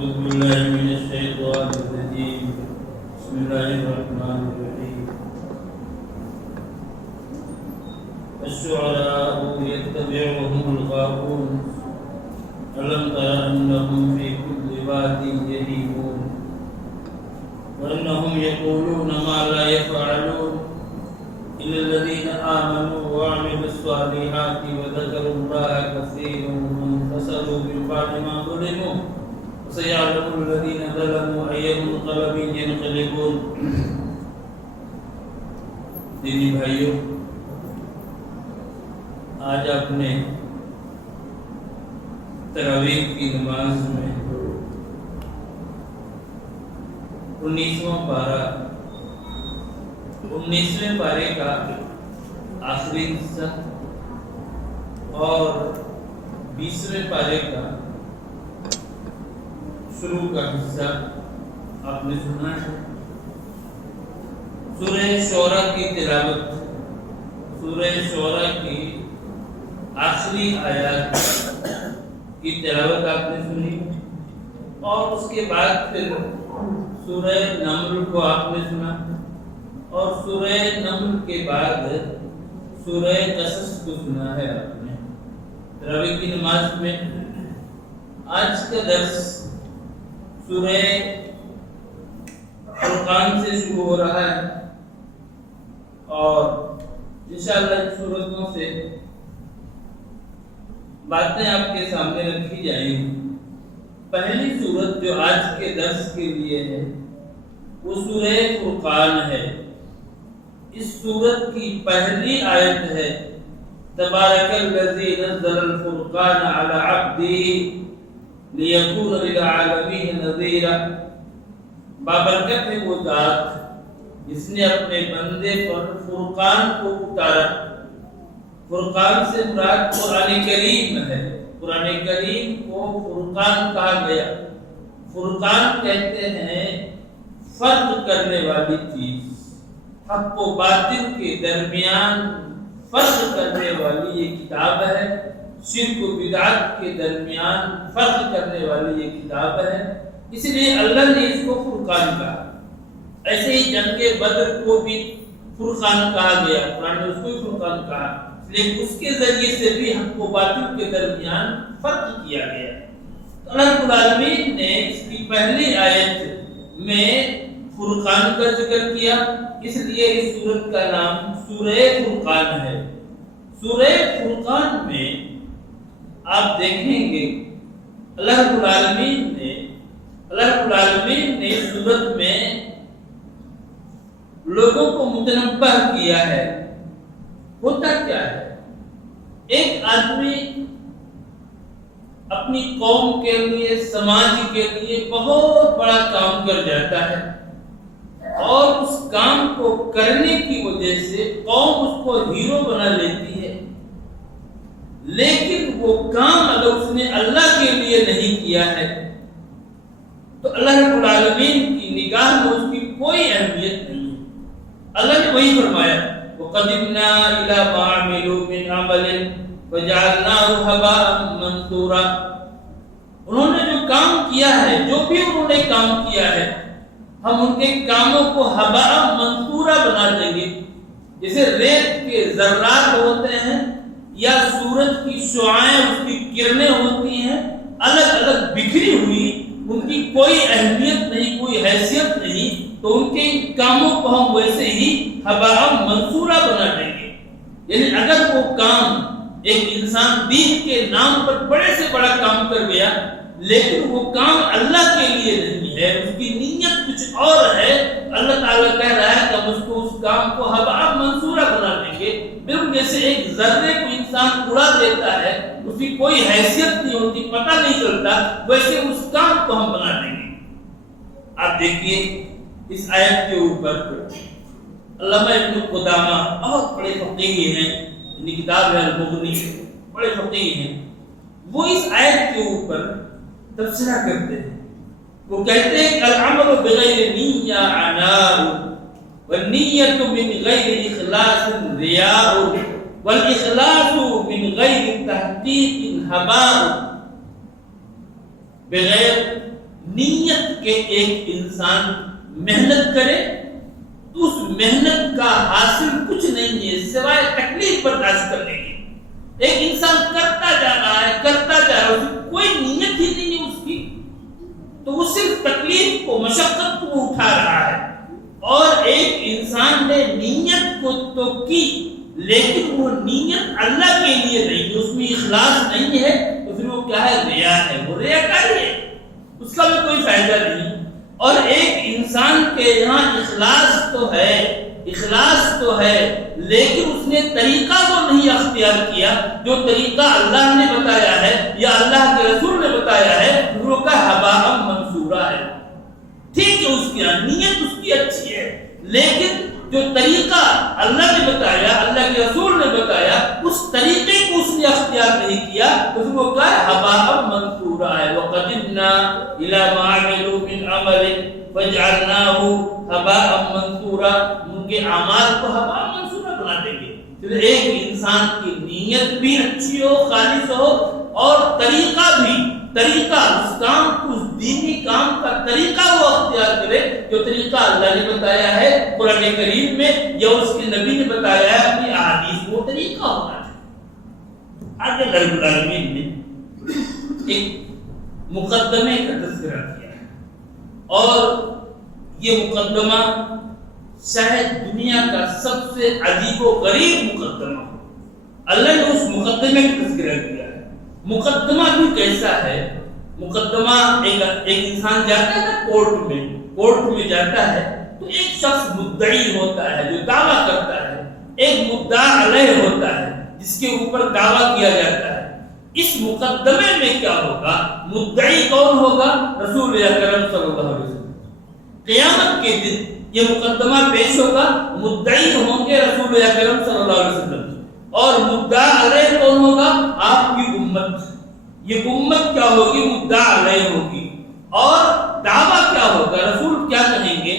أعوذ بالله من الشيطان الرجيم بسم الله الرحمن الرحيم الشعراء يتبعهم الغاوون ألم تر أنهم في كل واد يهيمون وأنهم يقولون ما لا يفعلون إلا الذين آمنوا وعملوا الصالحات وذكروا الله كثيرا وانتصروا من بعد ما ظلموا وسيعلم الذين ظلموا أي منقلب ينقلبون. دینی بھائیوں، آج اپنے تراویح کی نماز میں 19ویں پارے کا آخری حصہ اور 20ویں پارے کا شروع کا حصہ آپ نے سنا ہے. سورہ شعراء کی تلاوت، سورہ شعراء کی آخری آیات کی تلاوت آپ نے سنی اور اس کے بعد پھر سورہ نمل کو آپ نے سنا اور سورہ نمل کے بعد سورہ قصص کو سنا ہے آپ نے تراویح کی نماز میں. آج کا درس سورہ فرقان سے شروع ہو رہا ہے اور انشاءاللہ ان سورتوں سے باتیں آپ کے سامنے رکھی جائیں گی. پہلی سورت جو آج کے درس کے لیے ہے وہ سورہ فرقان ہے. اس سورت کی پہلی آیت ہے تبارک الذی نزل الفرقان علی عبدہ لیکون للعالمین نذیرا. بابرکت ہے وہ ذات جس نے اپنے بندے پر فرقان کو اتارا. فرقان سے مراد قرآن کریم ہے. قرآن کریم کو فرقان کہا گیا. فرقان کہتے ہیں فرق کرنے والی چیز، حق و باطل کے درمیان فرق کرنے والی یہ کتاب ہے. شرک و بدعت کے درمیان فرق کرنے والی یہ کتاب ہے. اس لیے اللہ نے اس کو فرقان کہا. ایسے ہی جنگ بدر کو بھی فرقان کہا گیا، قرآن نے اس کو بھی فرقان کہا، لیکن اس کے ذریعے سے بھی حق و باطل کے درمیان فرق کیا گیا. اللہ رب العالمین نے اس کی پہلی آیت میں فرقان کا ذکر کیا، اس لیے اس سورت کا نام سورہ فرقان ہے. سورہ فرقان میں آپ دیکھیں گے اللہ رب العالمین نے اس سورت میں لوگوں کو متنبہ کیا ہے. ہوتا کیا ہے؟ ایک آدمی اپنی قوم کے لیے، سماج کے لیے بہت بڑا کام کر جاتا ہے اور اس کام کو کرنے کی وجہ سے قوم اس کو ہیرو بنا لیتی ہے. لیکن وہ کام اگر اس نے اللہ کے لیے نہیں کیا ہے تو اللہ رب العالمین کی نگاہ میں اس کی کوئی اہمیت نہیں ہے. اللہ نے وہی فرمایا وَقَدِمْنَا إِلَى مَا عَمِلُوا مِنْ عَمَلٍ وَجَعَلْنَاهُ هَبَاءً مَنْثُورًا. انہوں نے جو کام کیا ہے، جو بھی انہوں نے کام کیا ہے، ہم ان کے کاموں کو ہباء منثورا بنا دیں گے. جیسے ریت کے ذرات ہوتے ہیں یا سورج کی شعاعیں، اس کی کرنیں ہوتی ہیں الگ الگ بکھری ہوئی، ان کی کوئی اہمیت نہیں، کوئی حیثیت نہیں، تو ان کے کاموں کو ہم ویسے ہی ہباء منثورا بنا دیں گے. یعنی اگر وہ کام ایک انسان دین کے نام پر بڑے سے بڑا کام کر گیا لیکن وہ کام اللہ کے لیے نہیں ہے، اس کی نیت کچھ اور ہے، اللہ تعالیٰ کہہ رہا ہے کہ ہم اس کام کو ہباء منثورا بنا دیں گے. بالکل جیسے ایک ذرے کو انسان اڑا دیتا ہے، اس کی کوئی حیثیت نہیں ہوتی، پتہ نہیں چلتا، ویسے اس کام کو ہم بنا دیں گے. آپ دیکھیے اس آیت کے اوپر علامہ ابن قدامہ بہت بڑے فقیہ ہیں، ان کی کتاب ہے المغنی، بڑے فقیہ ہیں. وہ اس آیت کے اوپر تبصرہ کرتے ہیں. وہ کہتے ہیں العمل بغیر نیہ عناء والنیۃ من غیر اخلاص ریاء والاخلاص من غیر تحقیق ہباء. بغیر نیت کے ایک انسان محنت کرے تو اس محنت کا حاصل کچھ نہیں ہے سوائے تکلیف برداشت کرنے کی. ایک انسان کرتا جا رہا ہے اس کی کوئی نیت ہی نہیں ہے اس کی، تو وہ صرف تکلیف کو مشقت کو اٹھا رہا ہے. اور ایک انسان نے نیت کو تو کی لیکن وہ نیت اللہ کے لیے نہیں، اس میں اخلاص نہیں ہے، تو پھر وہ کیا ہے؟ ریا ہے، وہ ریاکاری ہے، اس کا بھی کوئی فائدہ نہیں. اور ایک انسان کے یہاں اخلاص تو ہے لیکن اس نے طریقہ کو نہیں اختیار کیا جو طریقہ اللہ نے بتایا ہے یا اللہ کے رسول نے بتایا ہے، وہ کا ہباء منصورہ ہے. ٹھیک ہے، اس کی نیت اس کی اچھی ہے لیکن جو طریقہ اللہ نے بتایا، اللہ کے رسول نے بتایا، اس طریقے کو اس نے اختیار نہیں کیا، اس کو کہا ہباء منصورہ ہے. وَقَدِمْنَا إِلَى مَا عَمِلُوا مِنْ عَمَلٍ فَجْعَلْنَاهُ هَبَاءً مَنْثُورًا. ان کے اعمال کو ہباء منصورہ بنا دیں گے. پھر ایک انسان کی نیت بھی اچھی ہو، خالص ہو، اور طریقہ اس کام کو، اس دینی کام کا طریقہ وہ اختیار کرے جو طریقہ اللہ نے بتایا ہے قرآن کریم میں یا اس کے نبی نے بتایا ہے اپنی احادیث میں، وہ طریقہ ہونا چاہیے. آگے رب العالمین نے ایک مقدمے کا تذکرہ کیا ہے اور یہ مقدمہ شاید دنیا کا سب سے عجیب و غریب مقدمہ ہو. اللہ نے اس مقدمے کا تذکرہ کیا ہے. مقدمہ بھی کیسا ہے؟ مقدمہ ایک انسان جاتا ہے نا کورٹ میں جاتا ہے تو ایک شخص مدعی ہوتا ہے جو دعویٰ کرتا ہے، ایک مدعا علیہ ہوتا ہے جس کے اوپر دعویٰ کیا جاتا ہے. اس مقدمے میں کیا ہوگا؟ مدعی کون ہوگا؟ رسول اکرم صلی اللہ علیہ وسلم. قیامت کے دن یہ مقدمہ پیش ہوگا، مدعی ہوں گے رسول اکرم صلی اللہ علیہ وسلم اور مدعا علیہ کون ہوگا؟ آپ کی امت. یہ امت کیا ہوگی؟ مدعا علیہ ہوگی. اور دعویٰ کیا ہوگا؟ رسول کیا کہیں گے؟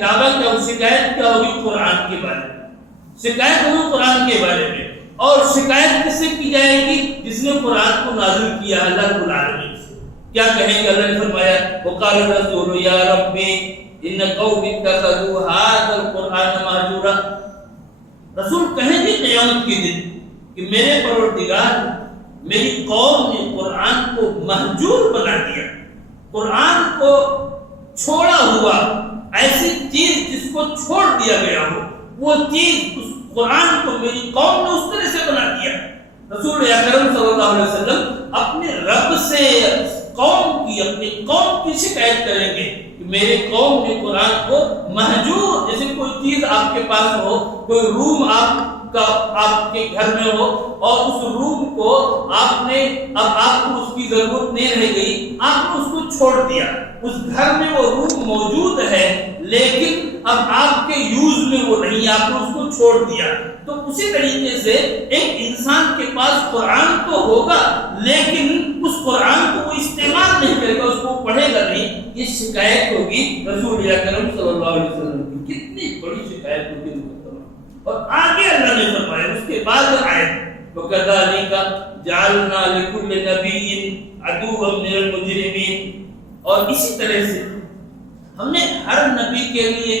دعویٰ کیا ہوگی؟ شکایت کیا ہوگی؟ قرآن کے بارے میں شکایت ہوگی، قرآن کے بارے میں. اور شکایت کس سے کی جائے گی؟ جس نے قرآن کو نازل کیا اللہ رب العالمین سے. کیا کہیں گے؟ اللہ نے فرمایا وقال الرسول یا ربی ان قومی اتخذوا هذا القرآن مہجورا. رسول کہیں گے قیامت کے دن کہ میرے پروردگار، میری قوم نے قرآن کو مہجور بنا دیا، قرآن کو چھوڑا ہوا، ایسی چیز جس کو چھوڑ دیا گیا ہو، وہ چیز اس قرآن کو میری قوم نے اس طرح سے بنا دیا. رسول اکرم صلی اللہ علیہ وسلم اپنے رب سے اپنی قوم کی شکایت کریں گے کہ میرے قوم نے قرآن کو مہجور، جیسے کوئی چیز آپ کے پاس ہو، کوئی روم آپ کے گھر میں ہو اور اس روم کو آپ کو اس کی ضرورت نہیں رہ گئی، آپ نے اس کو چھوڑ دیا. اس گھر میں وہ روم موجود ہے لیکن اب آپ کے یوز میں وہ نہیں، آپ نے اس کو چھوڑ دیا. تو اسی طریقے سے ایک انسان کے پاس قرآن تو ہوگا لیکن اس قرآن کو وہ استعمال نہیں کرے گا، اس کو پڑھے گا نہیں. یہ شکایت ہوگی رسول اکرم صلی اللہ علیہ وسلم کی. کتنی بڑی شکایت ہوگی. اور آگے اللہ نے فرمایا اس کے بعد آیت وَكَذَلِكَ جَعَلْنَا لِكُلِّ نَبِيٍّ عَدُوًّا مِنَ الْمُجْرِمِينَ. اور اسی طرح سے ہم نے ہر نبی کے لیے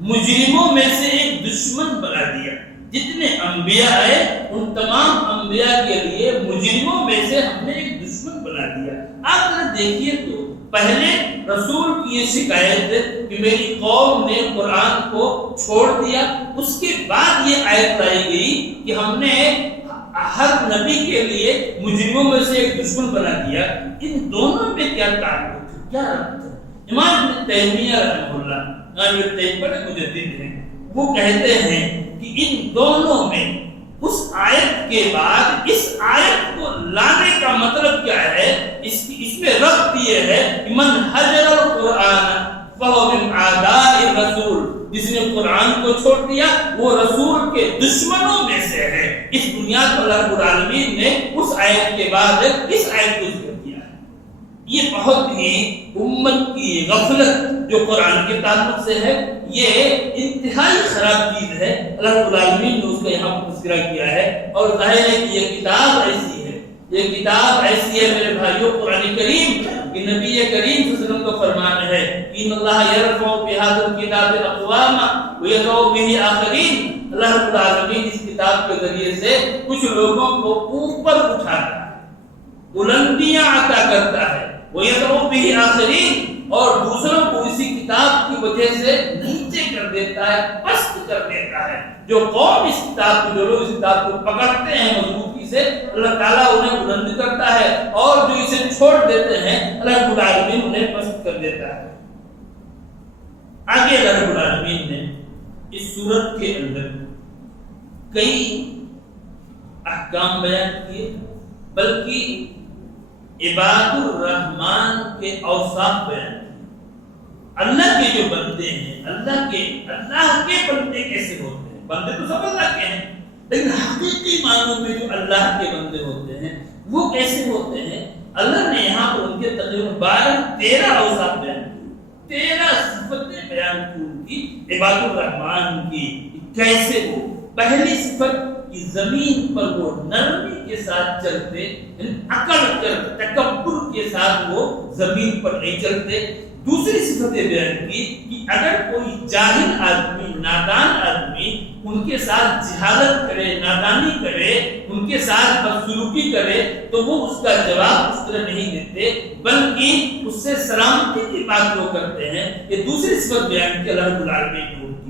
مجرموں میں سے ایک دشمن بنا دیا. جتنے انبیاء آئے ان تمام انبیاء کے لیے مجرموں میں سے ہم نے ایک دشمن بنا دیا. آپ دیکھیے تو پہلے رسول کی یہ شکایت کہ میری قوم نے قرآن کو چھوڑ دیا، اس کے بعد یہ آیت لائی گئی کہ ہم نے ہر نبی کے لیے مجرموں میں سے ایک دشمن بنا دیا. ان دونوں میں کیا تعلق ہے، کیا ربط ہے؟ امام ابن تیمیہ رحمہ اللہ، امام ابن تیمیہ بڑے مجدد ہیں، وہ کہتے ہیں کہ ان دونوں میں اس آیت کے بعد اس آیت کو لانے کا مطلب کیا ہے؟ اس میں ربط یہ ہے کہ من حجر القرآن فهو من اعداء الرسول. جس نے قرآن کو چھوڑ دیا وہ رسول کے دشمنوں میں سے ہے. اس بنیاد پر اللہ رب العالمین نے اس آیت کے بعد اس آیت کو ذکر کیا ہے. یہ بہت ہی امت کی غفلت جو قرآن کے تعلق سے ہے، یہ انتہائی خراب چیز ہے. اللہ رب العالمین نے اس کا یہاں پر تذکرہ کیا ہے اور ظاہر ہے کہ یہ کتاب ایسی ہے یہ کتاب ایسی ہے میرے بھائیوں، قرآن کریم کہ نبی کریم صلی اللہ علیہ وسلم کا فرمان ہے ان اللہ یرفع بہذا الکتاب اقواما ویضع بہ آخرین، اللہ رب العالمین اس کتاب کے ذریعے سے کچھ لوگوں کو اوپر اٹھاتا ہے، بلندیاں عطا کرتا ہے، ویضع بہ آخرین، اور دوسروں کو اسی کتاب کی وجہ سے نیچے کر دیتا ہے، پست کر دیتا ہے۔ جو قوم اس کتاب کو، جو لوگ اس کتاب کو پکڑتے ہیں مضبوطی سے، اللہ تعالیٰ انہیں بلند کرتا ہے، اور جو اسے چھوڑ دیتے ہیں اللہ رب العالمین انہیں پست کر دیتا ہے۔ آگے اللہ رب العالمین نے اس سورت کے اندر کئی احکام بیان کیے، بلکہ عباد الرحمن کے اوصاف بیان کیے۔ اللہ کے جو بندے ہیں، اللہ کے بندے کیسے ہوتے ہیں؟ بندے تو سب اللہ کے ہیں، لیکن حقیقی معنوں میں جو اللہ کے بندے ہوتے ہیں وہ کیسے ہوتے ہیں؟ اللہ نے یہاں پر ان کے تقریباً 12-13 اوصاف بیان کیے، 13 صفتیں بیان کی ان کی عباد الرحمن کی، کیسے وہ۔ پہلی صفت کہ زمین پر وہ نرمی کے ساتھ چلتے، عقل کر تکبر کے ساتھ وہ زمین پر نہیں چلتے۔ دوسری صفت بیان کی کہ اگر کوئی جاہل آدمی، نادان آدمی ان کے ساتھ جہالت کرے، نادانی کرے، ان کے ساتھ بدسلوکی کرے تو وہ اس کا جواب اس طرح نہیں دیتے، بلکہ اس سے سلامتی کی بات وہ کرتے ہیں۔ یہ دوسری صفت بیان کی اللہ رب العالمین نے کی۔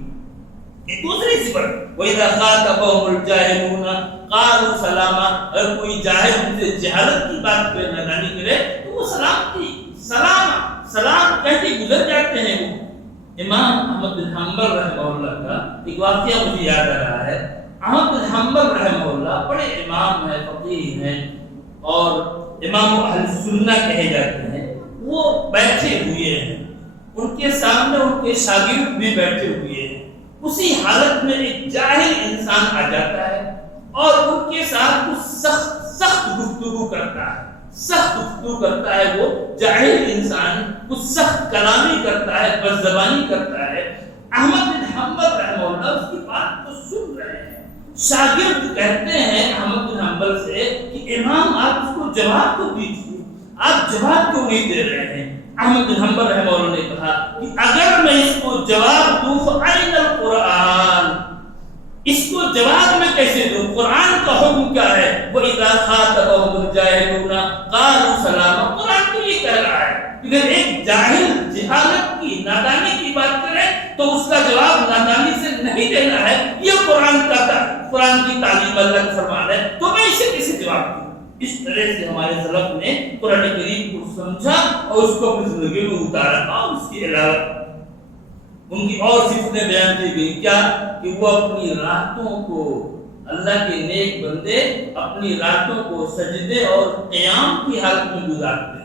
یہ دوسری صفت وَإِذَا خَاطَبَهُمُ الْجَاهِلُونَ قَالُوا سَلَامًا، اگر کوئی جاہل ان سے جہالت کی بات پہ نادانی کرے تو وہ سلامتی، سلام کہہ کے گزر جاتے ہیں۔ وہ امام احمد بن حنبل رحمہ اللہ کا ایک واقعہ مجھے یاد آ رہا ہے۔ احمد بن حنبل رحمہ اللہ بڑے امام ہیں، فقیہ ہیں، اور امام اہل سنہ کہے جاتے ہیں۔ وہ بیٹھے ہوئے ہیں، ان کے سامنے ان کے شاگرد بھی بیٹھے ہوئے ہیں۔ اسی حالت میں ایک جاہل انسان آ جاتا ہے اور ان کے ساتھ وہ سخت گفتگو کرتا ہے، وہ جاہل انسان کچھ سخت کلامی کرتا ہے، بد زبانی کرتا ہے۔ احمد بن حنبل رحمہ اللہ اس کی بات کو سن رہے ہیں۔ شاگرد کہتے ہیں احمد بن حنبل سے کہ امام آپ اس کو جواب تو دیجیے، آپ جواب کیوں نہیں دے رہے ہیں؟ احمد بن حنبل رحمہ اللہ نے کہا کہ اگر میں اس کو جواب دوں فَأَيْنَ الْقُرْآنِ، اس کو جواب میں کیسے دوں؟ قرآن کا حکم کیا ہے؟ وَإِذَا خَاطَبَهُمُ الْجَاهِلُونَ قَالُوا سَلَامًا، قرآن تو یہ کہہ رہا ہے کہ اگر ایک جاہل جہالت کی، نادانی کی بات کرے تو اس کا جواب نادانی سے نہیں دینا ہے۔ یہ قرآن کی تعلیم، اللہ کا فرمان ہے، تو میں اسے کیسے جواب دوں؟ اس طرح سے ہمارے سلف نے قرآن کریم کو سمجھا اور اس کو اپنی زندگی میں اتارا۔ اور اس کے علاوہ ان کی اور صفتیں بیان کی گئی، کیا کہ وہ اپنی راتوں کو، اللہ کے نیک بندے اپنی راتوں کو سجدے اور قیام کی حالت میں گزارتے ہیں۔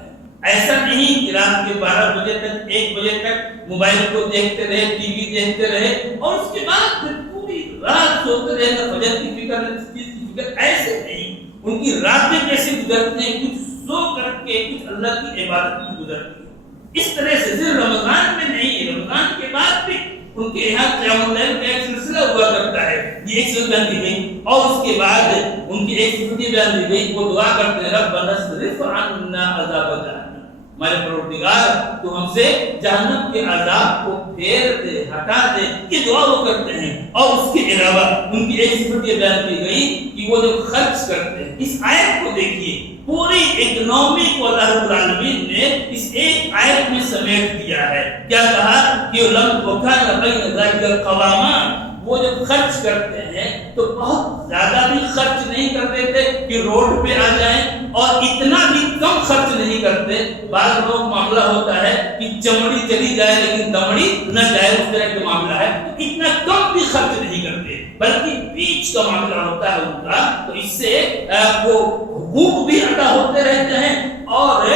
ایسا نہیں کہ رات کے 12 بجے تک، 1 بجے تک موبائل کو دیکھتے رہے، ٹی وی دیکھتے رہے اور اس کے بعد پھر پوری رات سوتے رہے، نہ فجر کی فکر نہ کسی چیز کی فکر۔ ایسے نہیں، ان کی راتیں کیسے گزرتے ہیں، کچھ سو کر کے کچھ اللہ کی عبادت میں گزرتی ہے۔ اس طرح سے صرف رمضان میں نہیں، رمضان کے بعد بھی ان کے یہاں قیام اللیل کا ایک سلسلہ ہوا کرتا ہے۔ یہ ایک صفت بیان دی گئی، اور اس کے بعد ان کی ایک صفت بیان دی گئی، وہ دعا کرتے ہیں ربنا اصرف عنا عذاب جہنم، ہمارے پروردگار تو ہم سے جہنم کے عذاب کو پھیر دے، ہٹا دے، یہ دعا وہ کرتے ہیں۔ اور اس کے علاوہ ان کی ایک صفت یہ بیان کی گئی کہ وہ جب خرچ کرتے ہیں، اس آیت کو دیکھیے، پوری اکنومی کو اللہ رب العالمین نے اس ایک آیت میں سمیٹ دیا ہے۔ کیا کہا کہ لم وکان بین ذلک قواما، وہ جب خرچ کرتے ہیں تو بہت زیادہ بھی خرچ نہیں کرتے تھے کہ روڈ پہ آ جائیں، اور اتنا بھی کم خرچ نہیں کرتے۔ بعض لوگ معاملہ ہوتا ہے کہ چمڑی چلی جائے لیکن دمڑی نہ جائے، اس طرح کا معاملہ ہے، تو اتنا کم بھی خرچ نہیں کرتے، بلکہ بیچ کا معاملہ ہوتا ہے ان کا۔ تو اس سے وہ حقوق بھی ادا ہوتے رہتے ہیں اور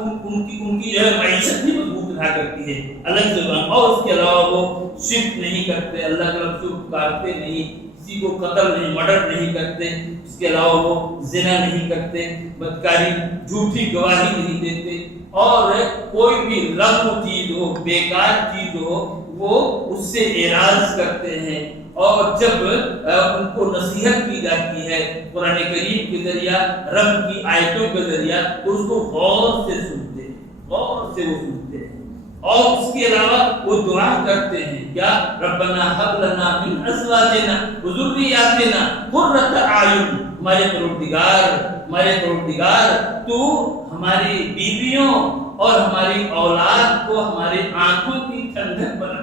ان کی جو ہے معیشت بھی مضبوط رہا کرتی ہے اللہ کی زبان۔ اور اس کے علاوہ وہ شرک نہیں کرتے، اللہ کے لفظ کو پکارتے نہیں، کسی کو قتل نہیں، مرڈر نہیں کرتے، اس کے علاوہ وہ زنا نہیں کرتے، بدکاری، جھوٹی گواہی نہیں دیتے، اور کوئی بھی لغو چیز ہو، بیکار چیز ہو، وہ اس سے اعراض کرتے ہیں، اور جب ان کو نصیحت کی جاتی ہے قرآن کریم کے ذریعہ، رب کی آیتوں کے ذریعہ، تو اس کو غور سے سنتے ہیں، غور سے وہ سنتے ہیں، اور اس کے علاوہ وہ دعا کرتے ہیں کیا؟ ربنا ھب لنا من ازواجنا وذریاتنا قرۃ اعین، ہمارے پروردگار تو ہماری بیویوں اور ہماری اولاد کو ہماری آنکھوں کی ٹھنڈک بنا،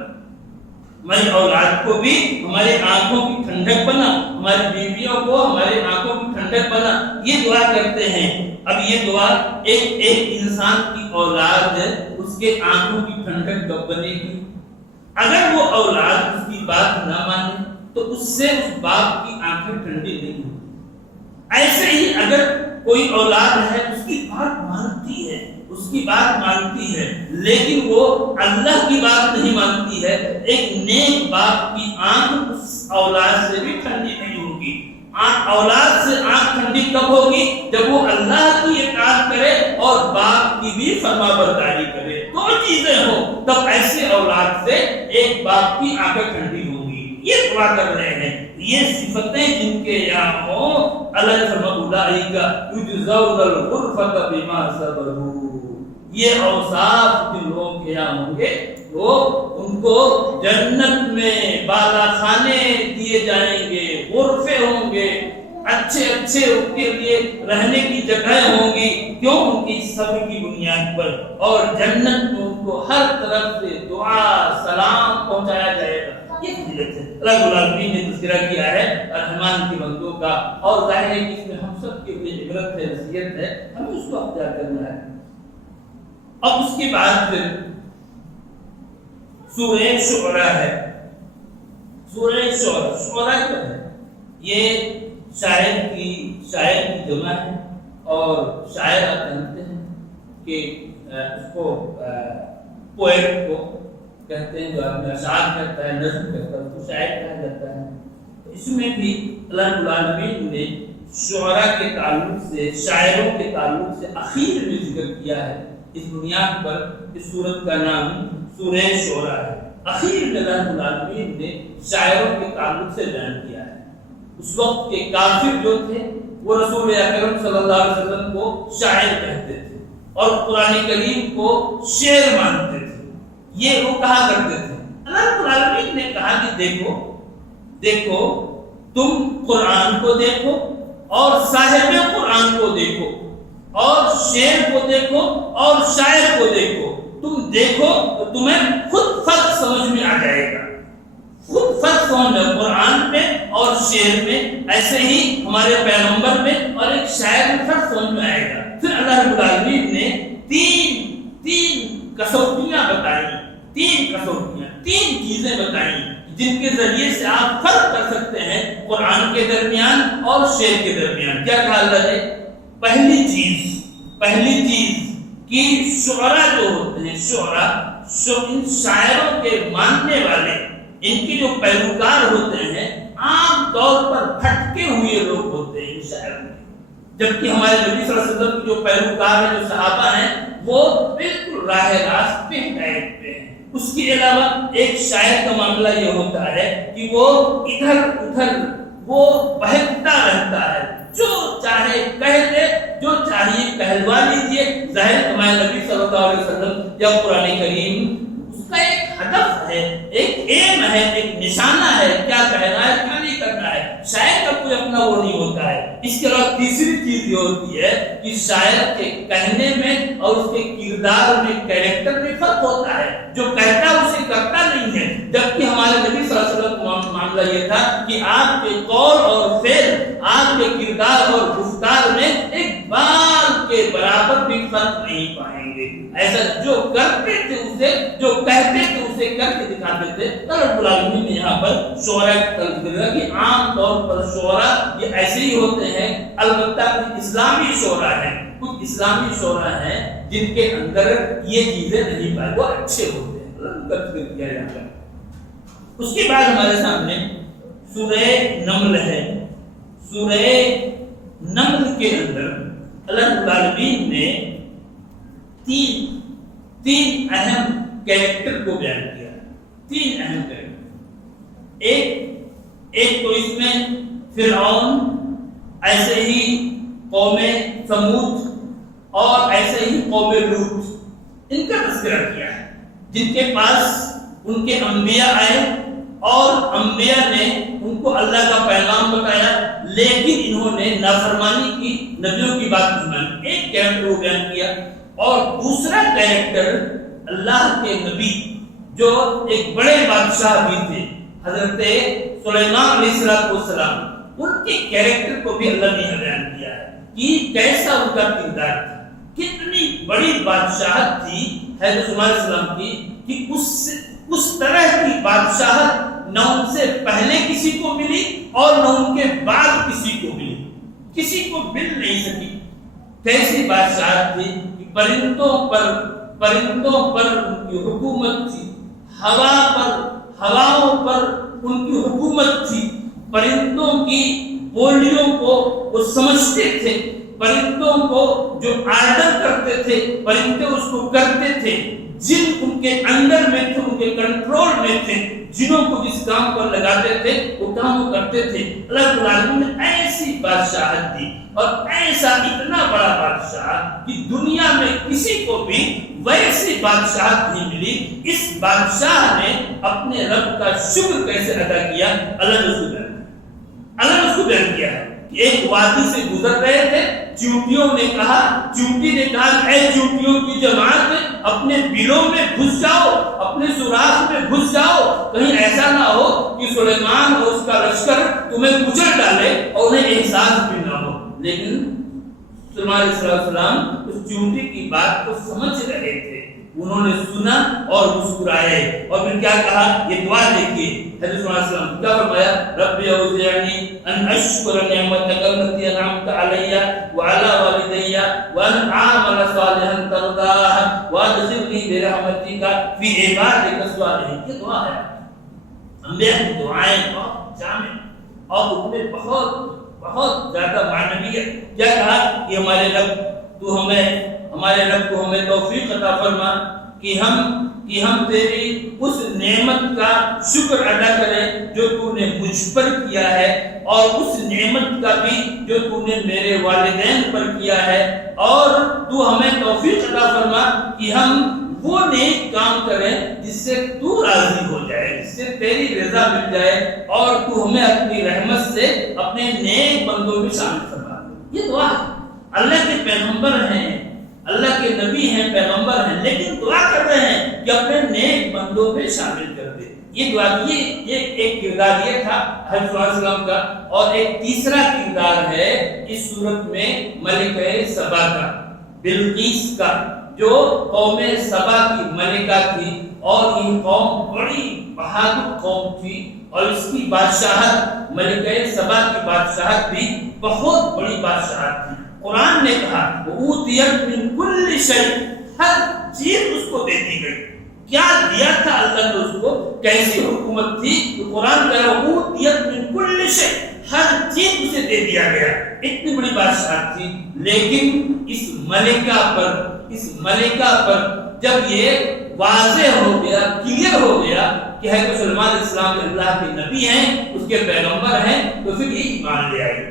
ہماری اولاد کو بھی ہماری آنکھوں کی ٹھنڈک بنا، ہماری بیویوں کو ہماری آنکھوں کی ٹھنڈک بنا، یہ دعا کرتے ہیں۔ اب یہ دعا ایک انسان کی اولاد اس کے آنکھوں کی ٹھنڈک کب بنے گی؟ اگر وہ اولاد اس کی بات نہ مانے تو اس سے اس باپ کی آنکھیں ٹھنڈی نہیں ہوتی۔ ایسے ہی اگر کوئی اولاد ہے اس کی بات مانتی ہے، اس کی بات مانتی ہے، لیکن وہ اللہ کی بات نہیں مانتی ہے، ایک نیک باپ کی آنکھ اس اولاد سے بھی ٹھنڈی نہیں ہوگی۔ اولاد سے آنکھ ٹھنڈی کب ہوگی؟ جب وہ اللہ کی اطاعت کرے اور باپ کی بھی فرما برداری کرے، دو چیزیں ہوں، تب ایسے اولاد سے ایک باپ کی آنکھیں ٹھنڈی ہوگی۔ یہ دعا کر رہے ہیں، یہ صفتیں جن کے یہاں ہوں، اللہ نے فرمایا اولئک یجزون الغرفۃ بما صبروا، یہ اوصاف جن لوگوں کے یہاں ہوں گے وہ ان کو جنت میں بالا خانے دیے جائیں گے، غرفے ہوں گے، اچھے ان کے لیے رہنے کی جگہیں ہوں گی، کیوں؟ ان کی صبر کی بنیاد پر، اور جنت میں ان کو ہر طرف سے دعا سلام پہنچایا جائے گا۔ یہ فضیلت ہے، اللہ رب العالمین نے تذکرہ کیا ہے رحمان کے بندوں کا، اور ظاہر ہے کہ اس میں ہم سب کے لیے عبرت ہے، نصیحت ہے، ہمیں اس کو اختیار کرنا ہے۔ اب اس کے بعد پھر سورہ شعراء ہے۔ سورہ شعراء کیا ہے؟ یہ شاعر کی جمع ہے، اور شاعر آپ جانتے ہیں کہ اس کو پوئٹ کو کہتے ہیں، جو اپنے اشعار کہتا ہے، نظم کہتا ہے، اس کو شاعر کہا جاتا ہے۔ اس میں بھی اللہ رب العالمین نے شعراء کے تعلق سے، شاعروں کے تعلق سے اخیر میں ذکر کیا ہے، اس بنیاد پر اس سورت کا نام سورہ شعراء ہے۔ اخیر میں اللہ رب العالمین نے شاعروں کے تعلق سے بیان کیا ہے۔ اس وقت کے کافر جو تھے وہ رسول اکرم صلی اللہ علیہ وسلم کو شاعر کہتے تھے اور قرآن کریم کو شعر مانتے تھے، یہ وہ کہا کرتے تھے۔ اللہ رب العالمین نے کہا کہ دیکھو تم قرآن کو دیکھو اور صاحب قرآن کو دیکھو اور شعر کو دیکھو اور شاعر کو دیکھو، تم دیکھو تو تمہیں خود فرق سمجھ میں آ جائے گا، خود فرق سمجھ قرآن میں اور شعر میں، ایسے ہی ہمارے پیغمبر میں اور ایک شاعر میں فرق سمجھ میں آئے گا۔ پھر اللہ رب العالمین نے تین کسوٹیاں بتائیں، تین چیزیں بتائیں جن کے ذریعے سے آپ فرق کر سکتے ہیں قرآن کے درمیان اور شعر کے درمیان۔ کیا کہا اللہ نے؟ پہلی چیز کہ شعراء جو ہوتے ہیں، ان شاعروں کے ماننے والے، ان کے جو پیروکار ہوتے ہیں، عام طور پر بھٹکے ہوئے لوگ ہوتے ہیں ان شاعروں میں، جبکہ ہمارے نبی صلی اللہ علیہ وسلم کے جو پیروکار ہیں، جو صحابہ ہیں، وہ بالکل راہ راست پہ ہدایت پہ ہیں۔ اس کے علاوہ ایک شاعر کا معاملہ یہ ہوتا ہے کہ وہ ادھر ادھر وہ بہکتا رہتا ہے، جو چاہے کہہ دے، جو چاہیے کہلوا لیجیے۔ ظاہر ہمارے نبی صلی اللہ علیہ وسلم یا قرآن کریم اس کا ایک ہدف ہے، ایک ایم ہے، ایک نشانہ ہے، کیا کہنا ہے کیا نہیں کرنا ہے۔ شاعر کا کوئی اپنا وہ نہیں ہوتا ہے۔ اس کے علاوہ تیسری چیز یہ ہوتی ہے کہ شاعر کے کہنے میں اور اس کے کردار میں، کیریکٹر میں فرق ہوتا ہے، جو کہتا ہے اسے کرتا نہیں ہے، جبکہ ہمارے نبی صلی اللہ علیہ وسلم کا معاملہ یہ تھا کہ آپ کے قول اور فعل، آپ کے کردار اور گفتار میں ایک بال کے برابر بھی فرق نہیں پائیں گے۔ ایسا جو کرتے تھے اسے، جو کہتے تھے اسے کر کے دکھاتے تھے۔ رب العالمین نے یہاں پر شعراء کا تذکرہ کہ عام طور پر شعراء یہ ایسے ہی ہوتے ہیں، البتہ کچھ اسلامی شعراء ہیں جن کے اندر یہ چیزیں نہیں پائے، وہ اچھے ہوتے ہیں، تذکر کیا جاتا ہے۔ اس کے بعد ہمارے سامنے سورہ نمل ہے۔ سورہ نمل کے اندر اللہ رب العالمین نے تین اہم کیریکٹر کو بیان کیا، تین اہم کیریکٹر۔ ایک تو اس میں فرعون، ایسے ہی قوم سمود اور ایسے ہی قوم لوط، ان کا تذکرہ کیا ہے، جن کے پاس ان کے انبیاء آئے اور انبیاء نے ان کو اللہ کا پیغام بتایا، لیکن انہوں نے نافرمانی کی، نبیوں کی بات نہیں مانی۔ ایک کیریکٹر وہ بیان کیا، اور دوسرا کیریکٹر اللہ کے نبی جو ایک بڑے بادشاہ بھی تھے، حضرت سلیمان علیہ السلام، ان کے کیریکٹر کو بھی اللہ نے بیان کیا ہے کہ کیسا ان کا کردار تھا، کتنی بڑی بادشاہت تھی حضرت سلیمان علیہ السلام کی، کہ اس طرح کی بادشاہت نہ ان سے پہلے کسی کو ملی اور نہ ان کے بعد کسی کو ملی، کسی کو مل نہیں سکی۔ کیسی بادشاہت تھی کہ پرندوں پر ان کی حکومت تھی، ہواؤں پر ان کی حکومت تھی، پرندوں کی بولیوں کو وہ سمجھتے تھے، پرندوں کو جو آرڈر کرتے تھے پرندے اس کو کرتے تھے، جن ان کے اندر میں تھے، ان کے کنٹرول میں تھے، جنوں کو جس کام پر لگاتے تھے وہ کام وہ کرتے تھے۔ اللہ رب العالمین نے ایسی بادشاہت دی اور ایسا اتنا بڑا بادشاہ کہ دنیا میں کسی کو بھی ویسی بادشاہت نہیں ملی۔ اس بادشاہ نے اپنے رب کا شکر کیسے ادا کیا، اللہ نے اس کو بیان کیا ہے کہ ایک وادی سے گزر رہے تھے، چیونٹیوں نے کہا، چیونٹی نے کہا اے چیونٹیوں کی جماعت، اپنے بلوں میں گھس جاؤ، اپنے سوراخ میں گھس جاؤ، کہیں ایسا نہ ہو کہ سلیمان اور اس کا لشکر تمہیں کچل ڈالے اور انہیں احساس بھی نہ ہو۔ لیکن سلیمان علیہ السلام اس چیونٹی کی بات کو سمجھ رہے تھے، انہوں نے سنا اور مسکرائے، اور پھر کیا کہا، یہ دعا دیکھیے حضرت صلی اللہ علیہ وسلم کیا فرمایا، رب اوزعنی ان اشکر نعمتک التي انعمت علی وعلی والدی وان اعمل صالحا ترضاہ وادخلنی برحمتک فی عبادک الصالحین۔ یہ دعا ہے، انبیاء کی دعائیں بہت جامع اور ان میں بہت زیادہ معنوی ہے۔ کیا کہا کہ ہمارے رب کو ہمیں توفیق عطا فرما کہ ہم تیری اس نعمت کا شکر ادا کریں جو تو نے مجھ پر کیا ہے، اور اس نعمت کا بھی جو تو نے میرے والدین پر کیا ہے، اور تو ہمیں توفیق عطا فرما کہ ہم وہ نیک کام کریں جس سے تو راضی ہو جائے، جس سے تیری رضا مل جائے، اور تو ہمیں اپنی رحمت سے اپنے نیک بندوں میں شامل فرما۔ یہ دعا ہے، اللہ کے پیغمبر ہیں، اللہ کے نبی ہیں، پیغمبر ہیں، لیکن دعا کر رہے ہیں کہ اپنے نیک بندوں میں شامل کر دے۔ یہ دعا یہ ایک کردار یہ تھا حضرت صلی اللہ علیہ وسلم کا۔ اور ایک تیسرا کردار ہے اس صورت میں ملکہ سبا کا، بلقیس کا، جو قوم سبا کی ملکہ تھی، اور یہ قوم بڑی بہادر قوم تھی، اور اس کی بادشاہت، ملکہ سبا کی بادشاہت بھی بہت بڑی بادشاہت تھی۔ قرآن نے کہا اوتیت من کل شیء، ہر چیز اس کو دے دی گئی۔ کیا دیا تھا اللہ نے اس کو، کیسی حکومت تھی، تو قرآن کہہ رہا اوتیت من کل شیء، ہر چیز اسے دے دیا گیا، اتنی بڑی بادشاہت تھی۔ لیکن اس ملکہ پر جب یہ واضح ہو گیا، کلیئر ہو گیا کہ حضرت سلیمان علیہ السلام اللہ کے نبی ہیں، اس کے پیغمبر ہیں، تو پھر یہ ایمان لے آئی،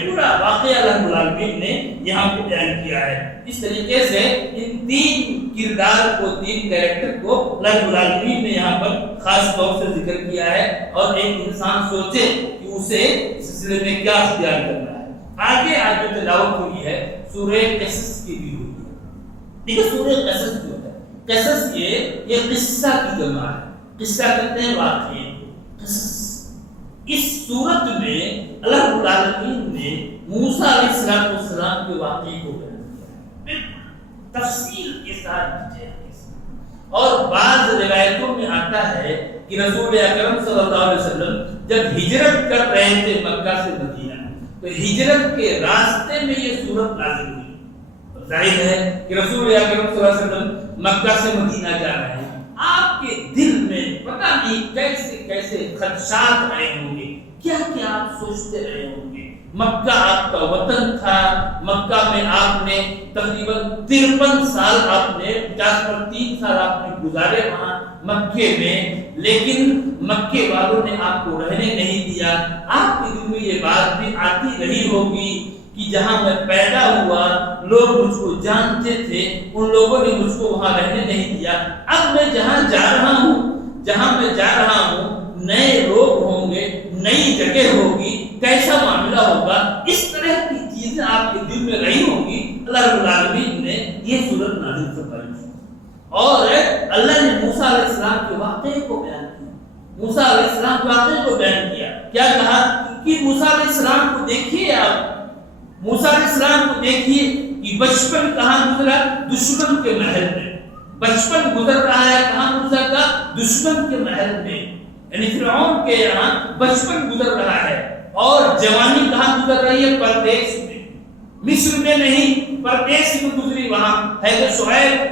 پورا واقعہ اللہ العالمین نے یہاں پہ بیان کیا ہے۔ اس طریقے سے ان تین کردار کو، تین کریکٹر کو اللہ العالمین نے یہاں پر خاص طور سے ذکر کیا ہے، اور ایک انسان سوچے کہ اسے اس سلسلے میں کیا اختیار کرنا ہے۔ آگے جو تلاوت ہوئی ہے سورہ قصص کی بھی ہوئی ہے۔ دیکھیں سورہ قصص جو ہے، قصص یہ قصہ کی جمع ہے، قصہ کہتے ہیں واقعے، قصص۔ اس صورت میں اللہ رب العالمین نے موسیٰ علیہ السلام کے واقعے کو بیان کیا ہے، تفصیل کے ساتھ ڈیٹیل کے ساتھ۔ اور بعض روایتوں میں آتا ہے کہ رسول اکرم صلی اللہ علیہ وسلم جب ہجرت کر رہے تھے مکہ سے مدینہ، تو ہجرت کے راستے میں یہ صورت نازل ہوئی۔ ظاہر ہے کہ رسول اکرم صلی اللہ علیہ وسلم مکہ سے مدینہ جا رہے ہیں، آپ کے دل میں پتہ نہیں کیسے کیسے خدشات آئے ہوں گے، کیا کیا آپ سوچتے رہے ہوں گے۔ مکہ آپ کا وطن تھا، مکہ میں آپ نے تقریباً 53 سال آپ نے 50 پر 3 سال آپ نے گزارے وہاں، مکے میں، لیکن مکے والوں نے آپ کو رہنے نہیں دیا۔ آپ کے دل میں یہ بات بھی آتی رہی ہوگی کہ جہاں میں پیدا ہوا لوگ مجھ کو جانتے تھے، ان لوگوں نے مجھ کو وہاں رہنے نہیں دیا۔ اب میں جہاں جا رہا ہوں نئے لوگ ہوں گے، نئی جگہ ہوگی، کیسا معاملہ ہوگا، اس طرح کی چیزیں آپ کے دل میں رہی ہوں گی۔ اللہ رب العالمین نے یہ سورت نازل فرمائی اور اللہ نے موسیٰ علیہ السلام کے واقعے کو بیان کیا۔ کیا کہا کہ موسیٰ علیہ السلام کو دیکھیے، آپ موسیٰ علیہ السلام کو دیکھیے کہ بچپن کہاں گزرا، دشمن کے محل میں۔ بچپن گزر رہا ہے کہاں موسیٰ کا، دشمن کے محل میں، یعنی فرعون کے یہاں بچپن گزر رہا ہے۔ اور جوانی کہاں گزر رہی ہے، پردیس میں، مصر میں نہیں، پردیس میں گزری۔ وہاں حضرت شعیب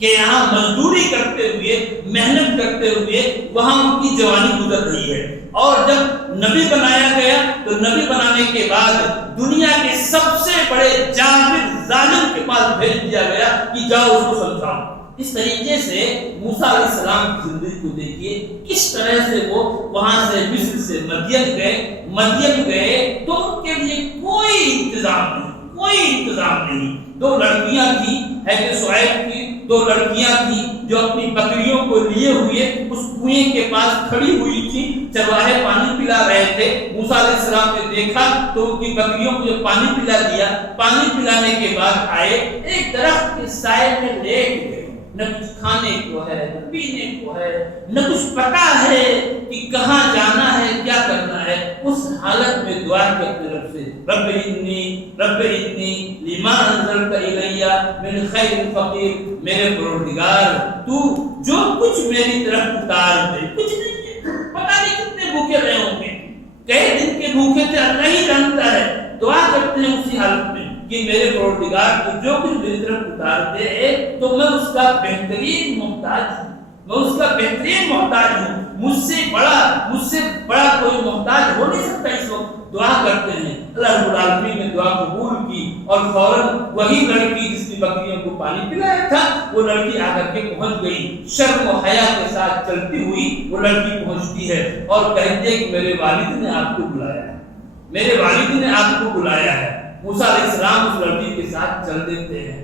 کہ یہاں مزدوری کرتے ہوئے، محنت کرتے ہوئے وہاں ان کی جوانی گزر رہی ہے۔ اور جب نبی بنایا گیا تو نبی بنانے کے بعد دنیا کے سب سے بڑے جابر ظالم کے پاس بھیج دیا گیا کہ جاؤ اس کو سمجھاؤ۔ اس طریقے سے موسیٰ علیہ السلام کی زندگی کو دیکھیے، کس طرح سے وہ وہاں سے مصر سے مدین گئے تو ان کے لیے کوئی انتظام نہیں۔ دو لڑکیاں تھیں، حضرت شعیب کی دو لڑکیاں تھیں جو اپنی بکریوں کو لیے ہوئے اس کنویں کے پاس کھڑی ہوئی تھی، چرواہے پانی پلا رہے تھے۔ موسیٰ علیہ السلام نے دیکھا تو ان کی بکریوں کو جو پانی پلا دیا، پانی پلانے کے بعد آئے ایک درخت کے سائے میں لیٹ گئے۔ نہ کچھ کھانے کو ہے، نہ پینے کو ہے، نہ کچھ پتا ہے کہ کہاں جانا ہے، کیا کرنا ہے۔ اس حالت میں دعا کی اپنے رب سے، رب انی لما انزلت الی من خیر فقیر، میرے پروردگار تو جو کچھ میری طرف اتار دے، کچھ نہیں ہے، پتہ نہیں کتنے بھوکے رہے ہوں گے، کئی دن کے بھوکے تھے، اللہ ہی جانتا ہے۔ دعا کرتے ہیں اسی حالت میں کہ میرے پروردگار تو جو کچھ میری طرف اتار دے تو میں اس کا بہترین محتاج ہوں، مجھ سے بڑا کوئی محتاج ہو نہیں سکتا۔ اس وقت دعا کرتے ہیں، اللہ رب العالمین نے دعا قبول کی اور فوراً وہی لڑکی جس نے بکریوں کو پانی پلایا تھا وہ لڑکی آ کر کے پہنچ گئی، شرم و حیا کے ساتھ چلتی ہوئی وہ لڑکی پہنچتی ہے اور کہتی ہے کہ میرے والد نے آپ کو بلایا ہے۔ موسیٰ علیہ السلام اس لڑکی کے ساتھ چل دیتے ہیں،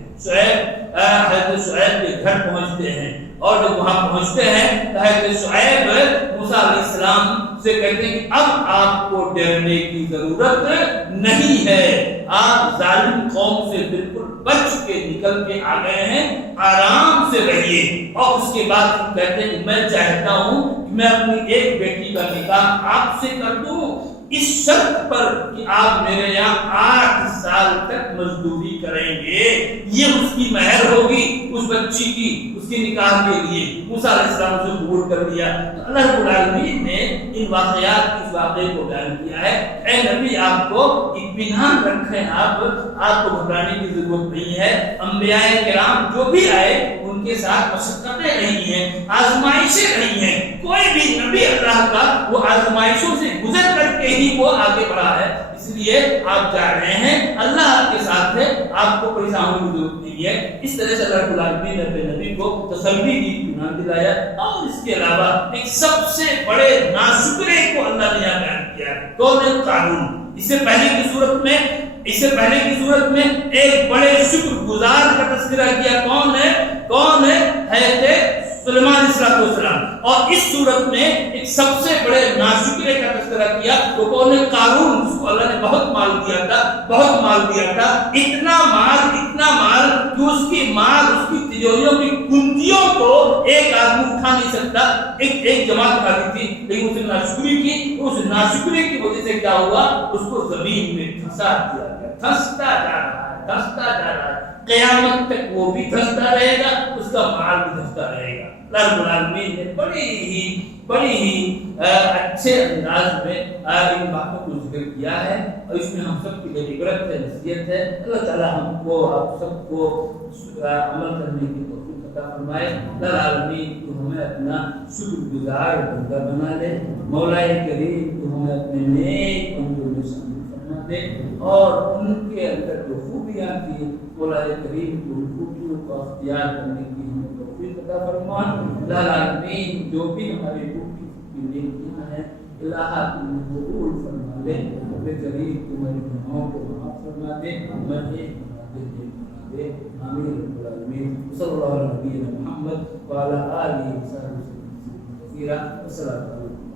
حضرت شعیب کے گھر پہنچتے ہیں اور جب وہاں پہنچتے ہیں تو حضرت شعیب موسیٰ علیہ السلام سے کہتے ہیں کہ اب آپ کو ڈرنے کی ضرورت نہیں ہے، آپ ظالم قوم سے بالکل بچ کے نکل کے آ گئے ہیں، آرام سے رہیے۔ اور اس کے بعد ہم کہتے ہیں کہ میں چاہتا ہوں کہ میں اپنی ایک بیٹی کا نکاح آپ سے کر دوں، اس شرط پر کہ آپ میرے یہاں 8 سال تک مزدوری کریں گے، یہ اس کی مہر ہوگی اس بچی کی، اس کے نکاح کے لیے۔ موسیٰ علیہ السلام سے قبول کر لیا۔ تو اللہ رب العالمین نے ان واقعات اس واقعے کو بیان کیا ہے۔ اے نبی آپ کو اطمینان رکھیں، آپ کو گھبرانے کی ضرورت نہیں ہے۔ انبیاء کرام جو بھی آئے ان کے ساتھ مشقتیں رہی ہیں، آزمائشیں رہی ہیں، کوئی بھی نبی اللہ کا وہ آزمائشوں سے گزر کر کے ہی وہ آگے بڑھا ہے۔ اس لیے آپ جا رہے ہیں، اللہ آپ کے ساتھ ہے، آپ کو پریشان ہونے کی ضرورت نہیں ہے۔ اس طرح سے اللہ رب العالمین نے اپنے نبی کو تسلی دی، اطمینان دلایا۔ اور اس کے علاوہ ایک سب سے بڑے ناشکرے کو اللہ نے یہاں بیان کیا، کون ہے؟ قارون۔ اس سے پہلے کی صورت میں ایک بڑے شکر گزار کا تذکرہ کیا، کون ہے؟ حضرت سلیمان علیہ السلام۔ اور اس صورت میں ایک سب سے بڑے ناشکرے کا تذکرہ کیا، وہ کون ہے؟ قارون، جس کو اللہ نے بہت مال دیا تھا، اتنا مال کہ اس کی تجوریوں کی کنجیوں کو ایک آدمی اٹھا نہیں سکتا، ایک جماعت اٹھاتی تھی، لیکن اس نے ناشکری کی۔ اس ناشکری کی وجہ سے کیا ہوا؟ اس کو زمین میں دھسا دیا گیا، دھستا جا رہا ہے، قیامت تک وہ بھی دھستا رہے گا، اس کا مال بھی دھستا رہے گا۔ اللہ رب العالمین نے بڑی ہی اچھے انداز میں ان باتوں کو ذکر کیا ہے اور اس میں ہم سب کے لیے عبرت ہے، نصیحت ہے۔ اللہ تعالیٰ ہم کو، آپ سب کو عمل کرنے کی توفیق عطا فرمائے۔ اللہ العالمین تو ہمیں اپنا شکر گزار بندہ بنا لے، مولا کریم تو ہمیں اپنے نیک بندوں میں شامل فرما دے اور ان کے اندر جو خوبیاں تھی مولا کریم کو خوبیوں کو اختیار کرنے کی ہمیں توفیق عطا فرما اللہ العالمین جو بھی ہمارے ٹوٹی پھوٹی نیکیاں ہیں اللہ تم قبول فرما لے اپنے قریب تمہارے گناہوں کو معاف فرما دے ہمیں بنا دے آمین رب العالمین صلی اللہ علیہ محمد وعلی آلہ وصحبہ وسلم. السلام علیکم.